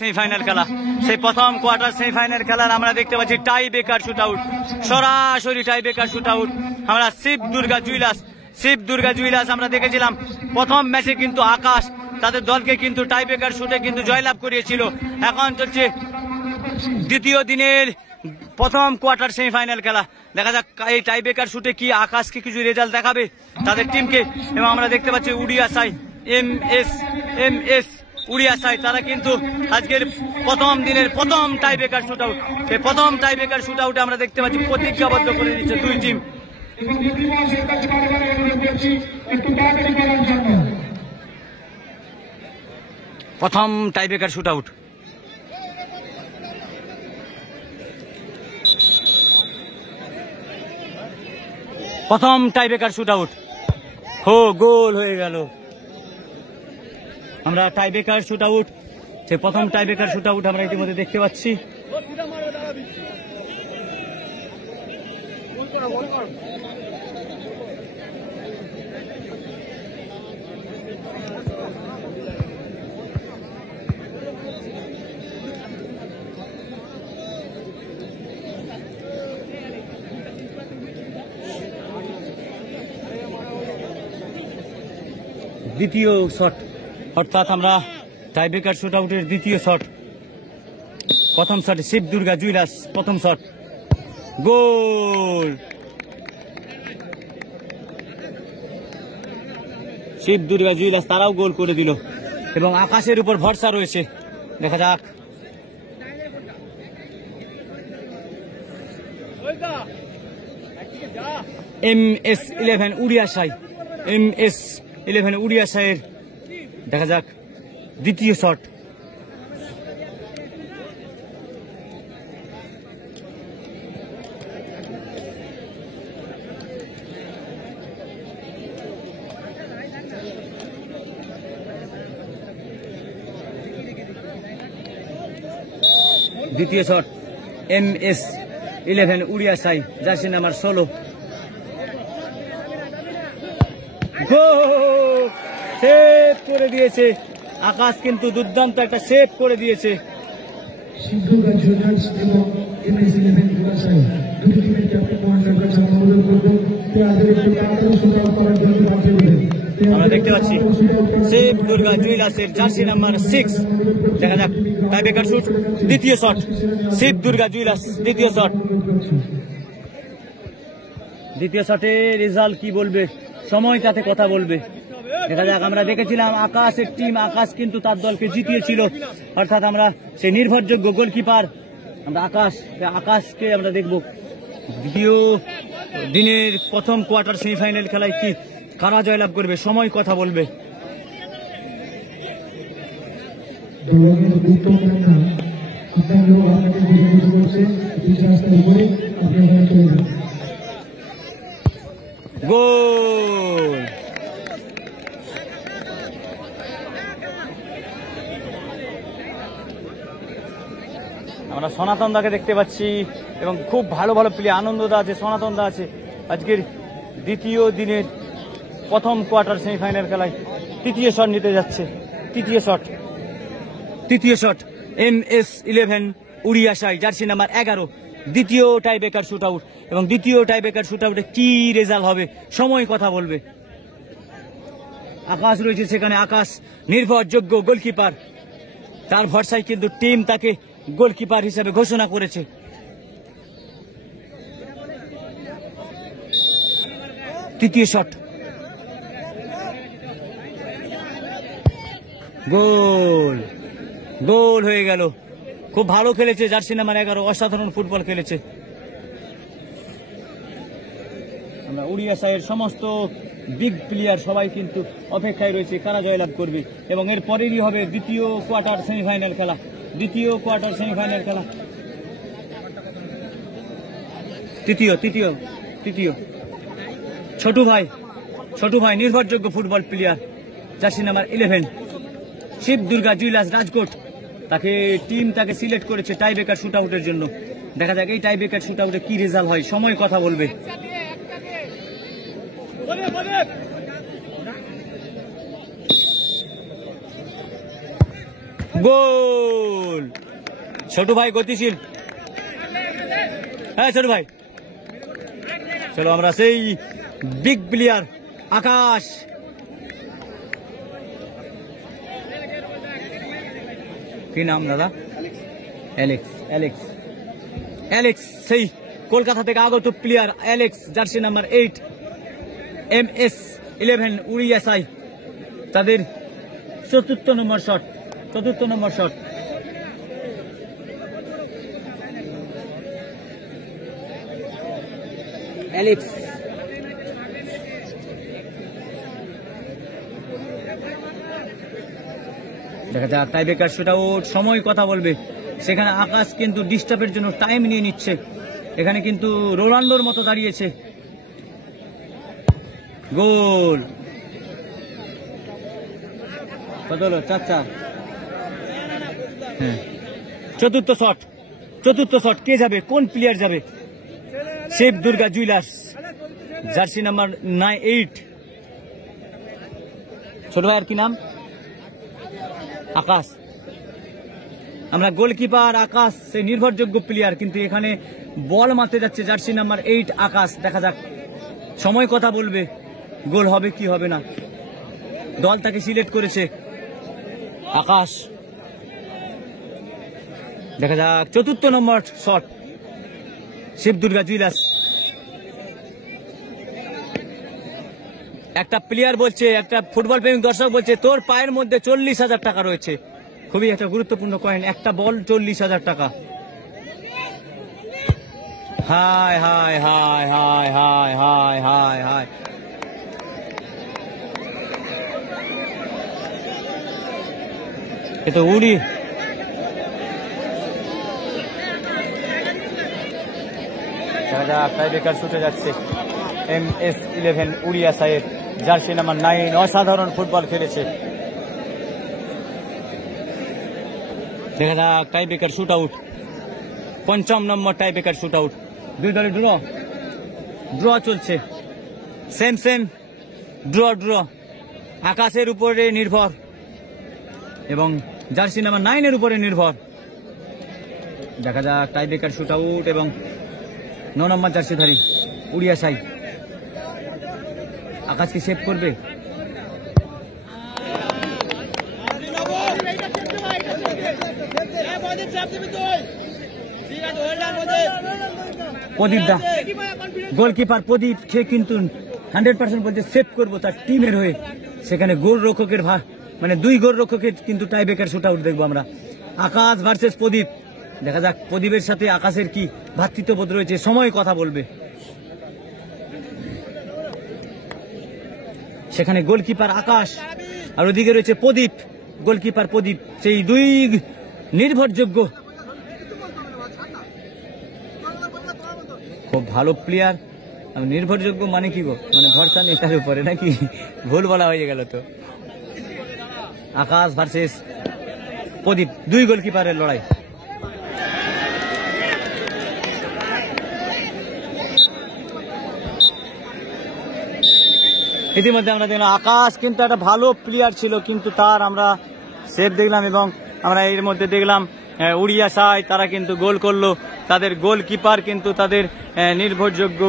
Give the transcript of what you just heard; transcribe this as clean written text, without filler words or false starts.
সেমিফাইনাল খেলা, সেই প্রথম কোয়ার্টার সেমিফাইনাল খেলার আমরা দেখতে পাচ্ছি টাই ব্রেকার শুট আউট, সরাসরি টাই ব্রেকার শুট আউট। আমরা শিব দুর্গা জুয়েলার্স আমরা দেখেছিলাম প্রথম ম্যাচে কিন্তু আকাশ তাদের দলকে কিন্তু টাই ব্রেকার শুটে কিন্তু জয়লাভ করিয়েছিল। এখন চলছে দ্বিতীয় দিনের প্রথম কোয়ার্টার সেমিফাইনাল খেলা। দেখা যাক এই টাই ব্রেকার শুটে কি আকাশকে কিছু রেজাল্ট দেখাবে তাদের টিমকে। এবং আমরা দেখতে পাচ্ছি উড়িয়াসাই এমএস উড়িয়াসাই তারা কিন্তু আজকের প্রথম দিনের প্রথম টাই ব্রেকার শুট আউট, সেই প্রথম টাই ব্রেকার শুট আউটে আমরা দেখতে পাচ্ছি প্রতিজ্ঞাবদ্ধ করে নিচ্ছে দুই টিম। প্রথম টাই ব্রেকার শুট আউট, প্রথম টাই ব্রেকার শুট আউট, গোল হয়ে গেল। আমরা টাই ব্রেকার শুট আউট, সে প্রথম টাই ব্রেকার শুট আউট আমরা ইতিমধ্যে দেখতে পাচ্ছি। দ্বিতীয় শট, অর্থাৎ আমরা টাই ব্রেকার শুট আউটের দ্বিতীয় শট। প্রথম শটে শিব দুর্গা জুয়েলার্স প্রথম শট, গোল। শিব দুর্গা জুয়েলার্স তারাও গোল করে দিল এবং আকাশের উপর ভরসা রয়েছে। দেখা যাক MS11 উড়িয়াসাইয়ের দেখা যাক দ্বিতীয় শট। দ্বিতীয় শট MS11 উড়িয়াসাই জার্সি নাম্বার 16, সেভ করে দিয়েছে আকাশ, কিন্তু দুর্দান্ত একটা সেভ করে দিয়েছে। আমরা দেখতে পাচ্ছি শিব দুর্গা জুয়েলার্সের জার্সি নাম্বার 6। দেখা যাক টাই ব্রেকার শুট, দ্বিতীয় শট শিব দুর্গা জুয়েলার্স, দ্বিতীয় শট। দ্বিতীয় শটে রেজাল্ট কি বলবে, সময় তাতে কথা বলবে। দেখা যাক, আমরা দেখেছিলাম আকাশের টিম, আকাশ কিন্তু তার দলকে জিতিয়েছিল, অর্থাৎ আমরা সেই নির্ভরযোগ্য গোলকিপার আমরা আকাশকে আমরা দেখব দ্বিতীয় দিনের প্রথম কোয়ার্টার সেমিফাইনাল খেলায় কি কারা জয়লাভ করবে, সময় কথা বলবে। গোল। আমরা সনাতন দাকে দেখতে পাচ্ছি এবং খুব ভালো ভালো প্লেয়ার, আনন্দ দা আছে, সনাতন দা আছে। আজকের দ্বিতীয় দিনের প্রথম কোয়ার্টার সেমিফাইনাল খেলায় তৃতীয় শট নিতে যাচ্ছে। তৃতীয় শট MS11 উড়িয়াসাই জার্সি নাম্বার 11, দ্বিতীয় টাই ব্রেকার শুট আউট। এবং দ্বিতীয় টাই ব্রেকার শুট আউটে কি রেজাল্ট হবে, সময় কথা বলবে। আকাশ রয়েছে সেখানে, আকাশ নির্ভরযোগ্য গোলকিপার, তার ভরসায় কিন্তু টিম তাকে গোলকিপার হিসেবে ঘোষণা করেছে। তৃতীয় শট, গোল হয়ে গেল। খুব ভালো খেলেছে জার্সি নাম্বার 11, অসাধারণ ফুটবল খেলেছে। আমরা উড়িয়াসাইয়ের সমস্ত বিগ প্লেয়ার সবাই কিন্তু অপেক্ষায় রয়েছে কারা জয়লাভ করবে। এবং এর পরেরই হবে দ্বিতীয় কোয়ার্টার সেমিফাইনাল খেলা। তৃতীয় ছোটু ভাই নির্ভরযোগ্য football player, jersey number 11, Shiv Durga jewellers Rajkot, তাকে সিলেক্ট করেছে টাই ব্রেকার শুট আউটের জন্য। দেখা যাক এই টাই ব্রেকার শুট আউটে কি রেজাল্ট হয়, সময় কথা বলবে। গোল। ছোটু ভাই গতিশীল। হ্যাঁ ছোটু ভাই, চলো আমরা সেই বিগ প্লেয়ার আকাশ। কি নাম দাদা? অ্যালেক্স। অ্যালেক্স অ্যালেক্স সেই কলকাতা থেকে আগত প্লেয়ার অ্যালেক্স, জার্সি নাম্বার 8, MS-11 উড়িয়াসাই, তাদের চতুর্থ নম্বর শট। অ্যালেক্স দেখা যাক টাই ব্রেকার শুট আউট। সময় কথা বলবে, সেখানে আকাশ কিন্তু ডিস্টার্বের জন্য টাইম নিয়ে নিচ্ছে। এখানে কিন্তু রোনাল্ডোর মতো দাঁড়িয়েছে। গোল কত হলো? 4-4। হ্যাঁ, চতুর্থ শট কে যাবে? কোন প্লেয়ার যাবে? Shiv Durga jewellers, jersey number 8। ছোট ভাইয়ের কি নাম? আকাশ। আমরা গোলকিপার আকাশ, সে নির্ভরযোগ্য প্লেয়ার, কিন্তু এখানে বল মারতে যাচ্ছে জার্সি নাম্বার 8 আকাশ। দেখা যাক, সময় কথা বলবে, গোল হবে কি হবে না। দল তাকে সিলেক্ট করেছে আকাশ। দেখা যাক চতুর্থ নম্বর শট, শিব দুর্গা জুয়েলার্স। একটা প্লেয়ার বলছে, একটা ফুটবল প্রেমিক দর্শক বলছে, তোর পায়ের মধ্যে 40,000 টাকা রয়েছে। খুবই একটা গুরুত্বপূর্ণ কয়েন, একটা বল 40,000 টাকা। হায় হায় হায় হায় হায় হায় হায় হায়। এ তো উড়ি। টাই ব্রেকার শুটে যাচ্ছে MS-11 উড়িয়াসাইয়ের, জার্সি নাম্বার 9। অসাধারণ ফুটবল খেলেছে। দেখা যাক টাই ব্রেকার শুট আউট, 5ম নম্বর টাই ব্রেকার শুট আউট। দুই দলে ড্র চলছে, সেম ড্র। আকাশের উপরে নির্ভর এবং জার্সি নাম্বার 9 উপরে নির্ভর। দেখা যাক টাই ব্রেকার শুট আউট এবং 9 নম্বর জার্সিধারী উড়িয়াসাই। আকাশ কি সেভ করবে? প্রদীপ দা, গোলকিপার প্রদীপ, সে কিন্তু 100% বলছে সেভ করবো তার টিমের হয়ে। সেখানে গোল রক্ষকের মানে 2 গোল রক্ষকের কিন্তু টাই ব্রেকার শুট আউট দেখবো আমরা। আকাশ ভার্সেস প্রদীপ। দেখা যাক প্রদীপের সাথে আকাশের কি ভ্রাতৃত্ববোধ রয়েছে, সময় কথা বলবে। সেখানে গোলকিপার আকাশ আর ওদিকে রয়েছে প্রদীপ, গোলকিপার প্রদীপ, সেই 2 নির্ভরযোগ্য, খুব ভালো প্লেয়ার। নির্ভরযোগ্য মানে কি গো? মানে ভরসা নেই তার উপরে নাকি? ভুল বলা হয়ে গেল তো। আকাশ ভার্সেস প্রদীপ, 2 গোলকিপারের লড়াই। ইতিমধ্যে আমরা দেখলাম আকাশ কিন্তু একটা ভালো প্লেয়ার ছিল, কিন্তু তার আমরা সেভ দেখলাম, এবং আমরা এর মধ্যে দেখলাম উড়িয়াসাই, তারা কিন্তু গোল করলো। তাদের গোলকিপার কিন্তু তাদের নির্ভরযোগ্য